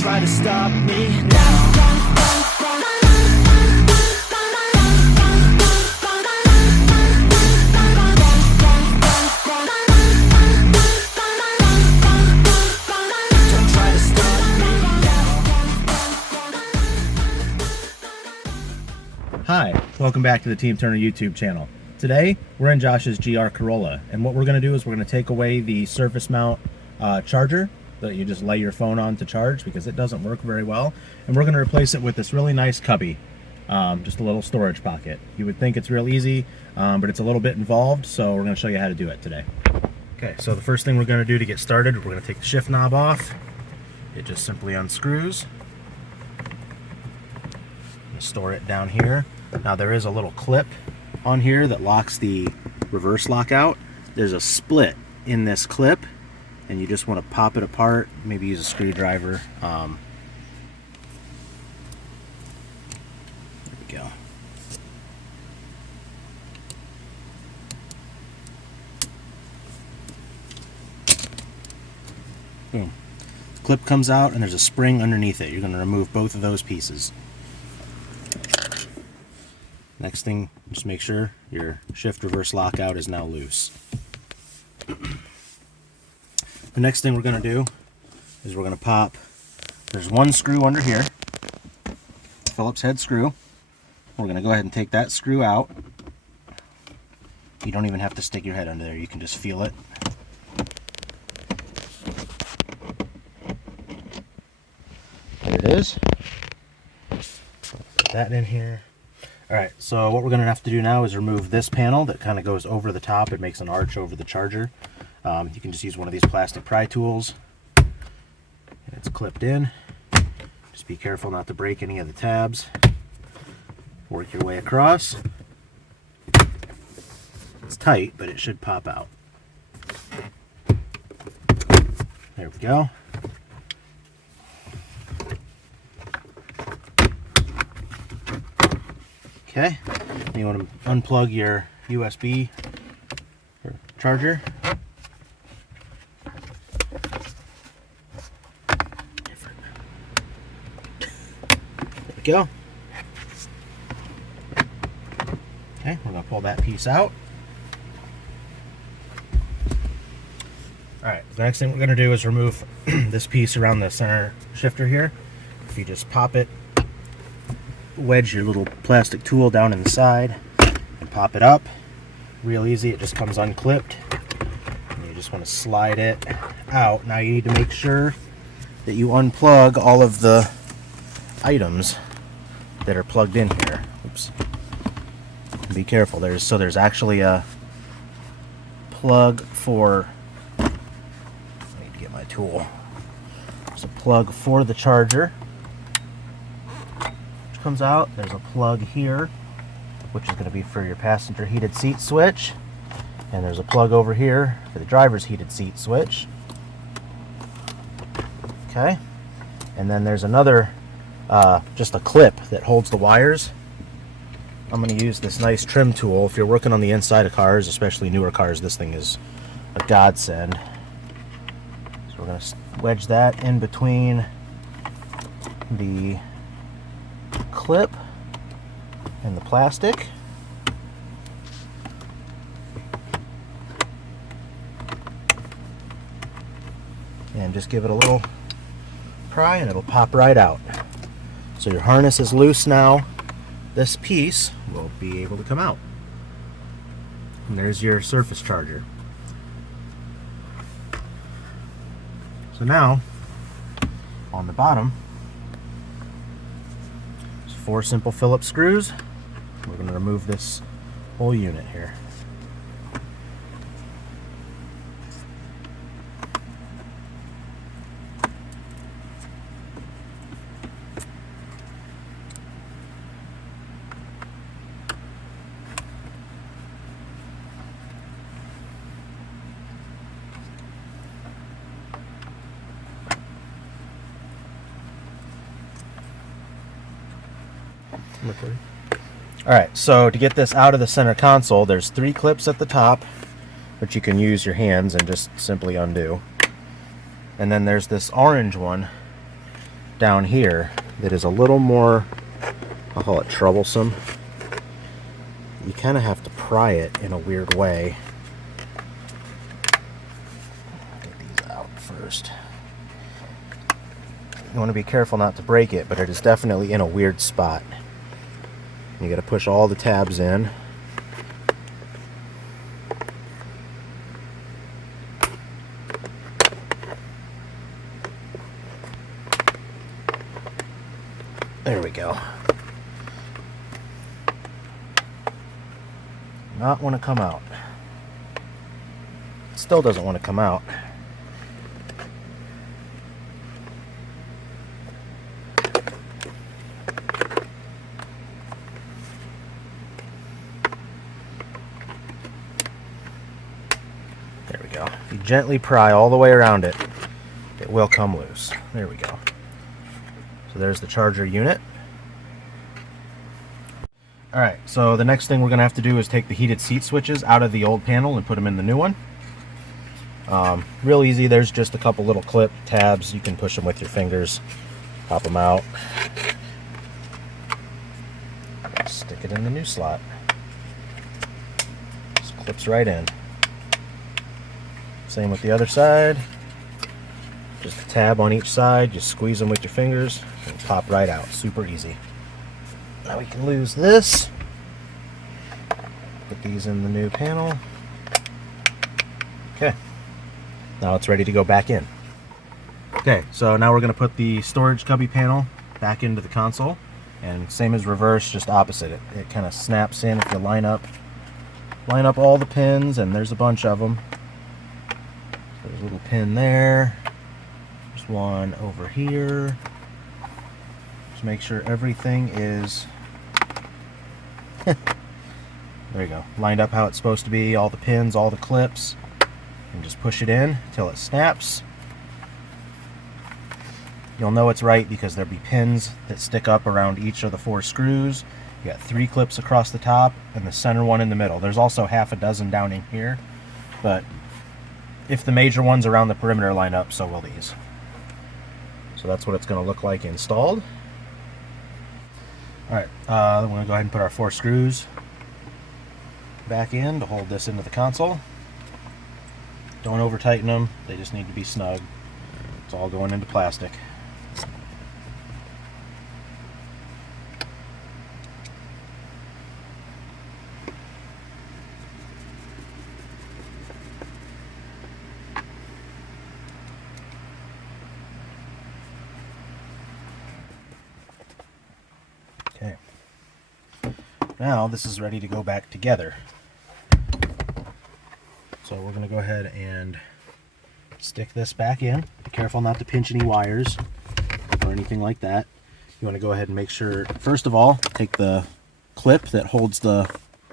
try to stop me now. Hi, welcome back to the Team Turner YouTube channel. Today, we're in Josh's GR Corolla, and what we're going to do is we're going to take away the surface mount charger that you just lay your phone on to charge because it doesn't work very well, and we're going to replace it with this really nice Cubby, just a little storage pocket. You would think it's real easy, but it's a little bit involved, so we're going to show you how to do it today. Okay, so the first thing we're going to do to get started, we're going to take the shift knob off. It just simply unscrews. Store it down here. Now there is a little clip on here that locks the reverse lockout. There's a split in this clip and you just want to pop it apart, maybe use a screwdriver. There we go. Boom. The clip comes out and there's a spring underneath it. You're going to remove both of those pieces. Next thing, just make sure your shift reverse lockout is now loose. The next thing we're going to do is we're going to pop, there's one screw under here, Phillips head screw. We're going to go ahead and take that screw out. You don't even have to stick your head under there, you can just feel it. There it is. Put that in here. Alright, so what we're going to have to do now is remove this panel that kind of goes over the top. It makes an arch over the charger. You can just use one of these plastic pry tools. And it's clipped in. Just be careful not to break any of the tabs. Work your way across. It's tight, but it should pop out. There we go. Okay, you want to unplug your USB or charger. There we go. Okay, we're going to pull that piece out. Alright, the next thing we're going to do is remove this piece around the center shifter here. If you just pop it, wedge your little plastic tool down in the side and pop it up. Real easy, it just comes unclipped. And you just want to slide it out. Now you need to make sure that you unplug all of the items that are plugged in here. Oops. Be careful. There's actually a plug for, I need to get my tool. There's a plug for the charger. Comes out. There's a plug here which is going to be for your passenger heated seat switch, and there's a plug over here for the driver's heated seat switch. Okay, and then there's another just a clip that holds the wires. I'm going to use this nice trim tool. If you're working on the inside of cars, especially newer cars, this thing is a godsend. So we're going to wedge that in between the clip and the plastic. And just give it a little pry and it'll pop right out. So your harness is loose now. This piece will be able to come out. And there's your surface charger. So now, on the bottom, 4 simple Phillips screws. We're going to remove this whole unit here. Alright, so to get this out of the center console, there's 3 clips at the top, which you can use your hands and just simply undo. And then there's this orange one down here that is a little more, I'll call it troublesome. You kind of have to pry it in a weird way. Get these out first. You want to be careful not to break it, but it is definitely in a weird spot. You got to push all the tabs in. There we go. Not want to come out. It still doesn't want to come out. There we go. If you gently pry all the way around it, it will come loose. There we go. So there's the charger unit. Alright, so the next thing we're going to have to do is take the heated seat switches out of the old panel and put them in the new one. Real easy. There's just a couple little clip tabs. You can push them with your fingers, pop them out, stick it in the new slot. Just clips right in. Same with the other side. Just a tab on each side. Just squeeze them with your fingers and pop right out. Super easy. Now we can lose this. Put these in the new panel. Okay. Now it's ready to go back in. Okay, so now we're going to put the storage cubby panel back into the console. And same as reverse, just opposite. It kind of snaps in if you line up all the pins, and there's a bunch of them. So there's a little pin there. There's one over here. Just make sure everything is there you go, lined up how it's supposed to be, all the pins, all the clips, and just push it in until it snaps. You'll know it's right because there'll be pins that stick up around each of the 4 screws. You got 3 clips across the top and the center one in the middle. There's also half a dozen down in here, but if the major ones around the perimeter line up, so will these. So that's what it's going to look like installed. Alright, we're going to go ahead and put our 4 screws back in to hold this into the console. Don't over tighten them, they just need to be snug. It's all going into plastic. Okay. Now this is ready to go back together. So we're going to go ahead and stick this back in. Be careful not to pinch any wires or anything like that. You want to go ahead and make sure, first of all, take the clip that holds the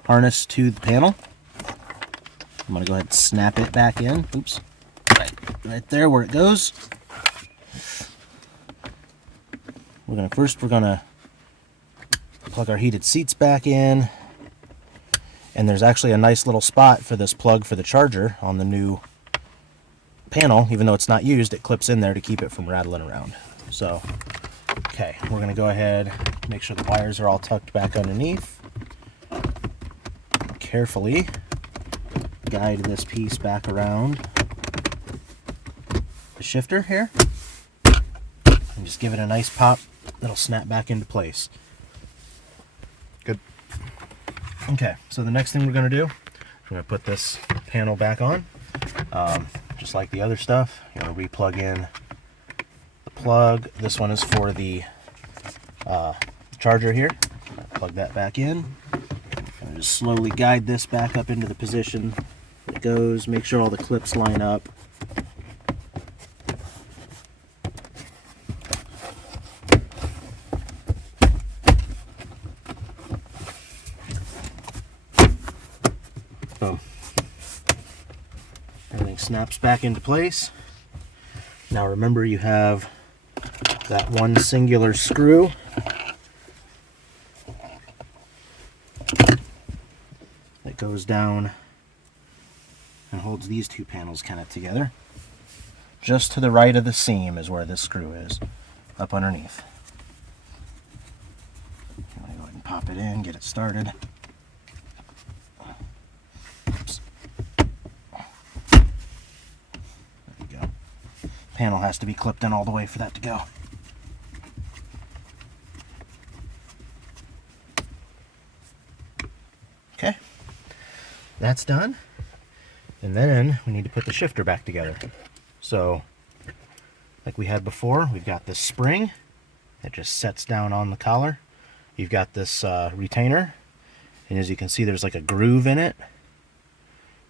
harness to the panel. I'm going to go ahead and snap it back in. Oops. Right there where it goes. We're going to plug our heated seats back in. And there's actually a nice little spot for this plug for the charger on the new panel. Even though it's not used, it clips in there to keep it from rattling around. So, okay, we're going to go ahead, make sure the wires are all tucked back underneath. Carefully guide this piece back around the shifter here. And just give it a nice pop. It'll snap back into place. Good. Okay, so the next thing we're going to do, we're going to put this panel back on. Just like the other stuff, you're going to re-plug in the plug. This one is for the charger here. Plug that back in. And just slowly guide this back up into the position it goes. Make sure all the clips line up. Boom. Everything snaps back into place. Now remember, you have that one singular screw that goes down and holds these two panels kind of together. Just to the right of the seam is where this screw is. up underneath. I'm going to go ahead and pop it in, get it started. Oops. There you go. Panel has to be clipped in all the way for that to go. Okay, that's done. And then we need to put the shifter back together. So, like we had before, we've got this spring that just sets down on the collar. You've got this retainer, and as you can see, there's like a groove in it. You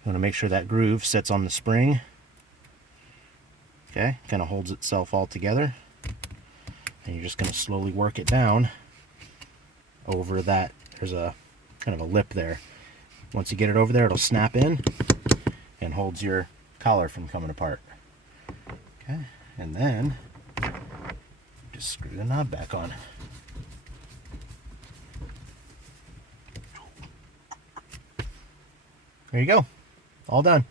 want to make sure that groove sits on the spring. Okay, kind of holds itself all together. And you're just going to slowly work it down over that. There's a kind of a lip there. Once you get it over there, it'll snap in and holds your collar from coming apart. Okay, and then just screw the knob back on. There you go, all done.